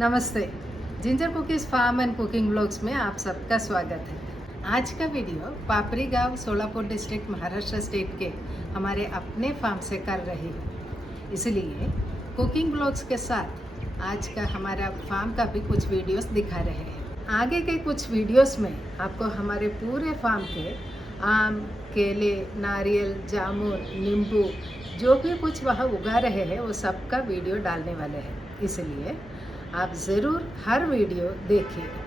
नमस्ते। Ginger cookies farm and cooking blogs में आप सबका स्वागत है। आज का वीडियो पापरी गांव सोलापुर डिस्ट्रिक्ट महाराष्ट्र स्टेट के हमारे अपने फार्म से कर रही हूँ, इसलिए कुकिंग ब्लॉग्स के साथ आज का हमारा फार्म का भी कुछ वीडियोस दिखा रहे हैं। आगे के कुछ वीडियोस में आपको हमारे पूरे फार्म के आम, केले, नारियल, जामुन, नींबू जो भी कुछ वहाँ उगा रहे हैं वो सब का वीडियो डालने वाले हैं, इसलिए आप ज़रूर हर वीडियो देखिए।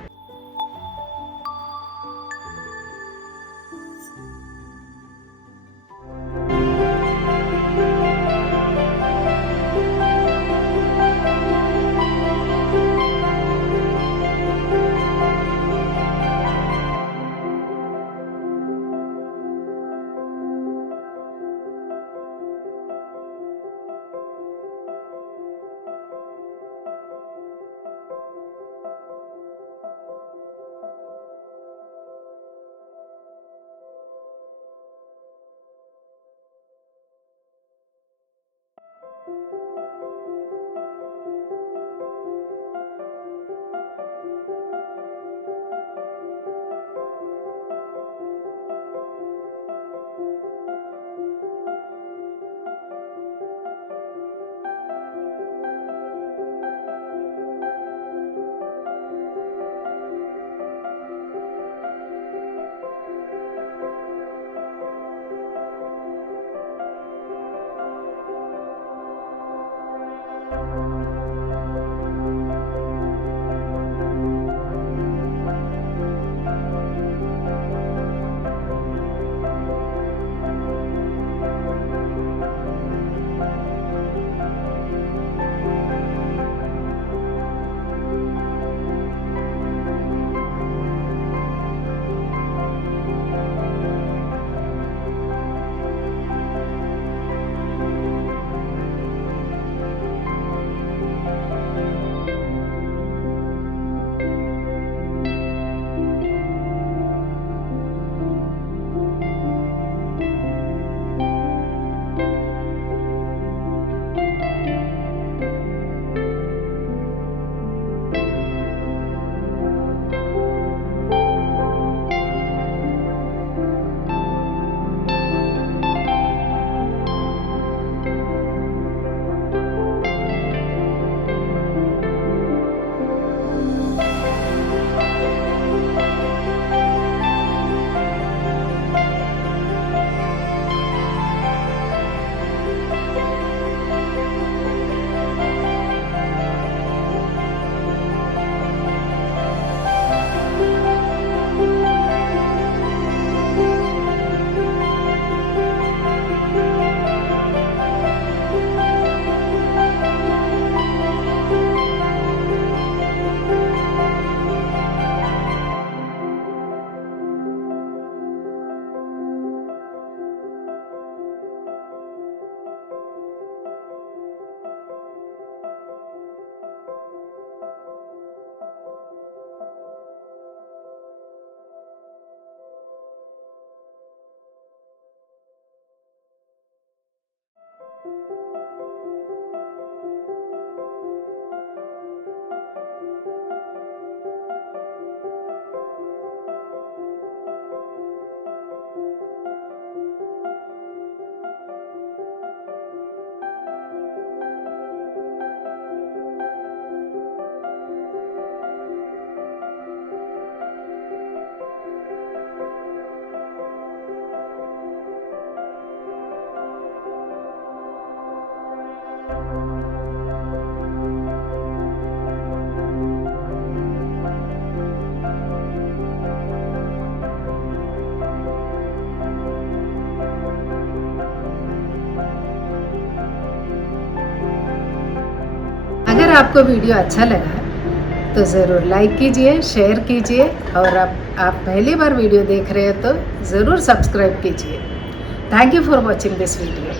अगर आपको वीडियो अच्छा लगा तो ज़रूर लाइक कीजिए, शेयर कीजिए और आप पहली बार वीडियो देख रहे हो तो ज़रूर सब्सक्राइब कीजिए। Thank you for watching this video.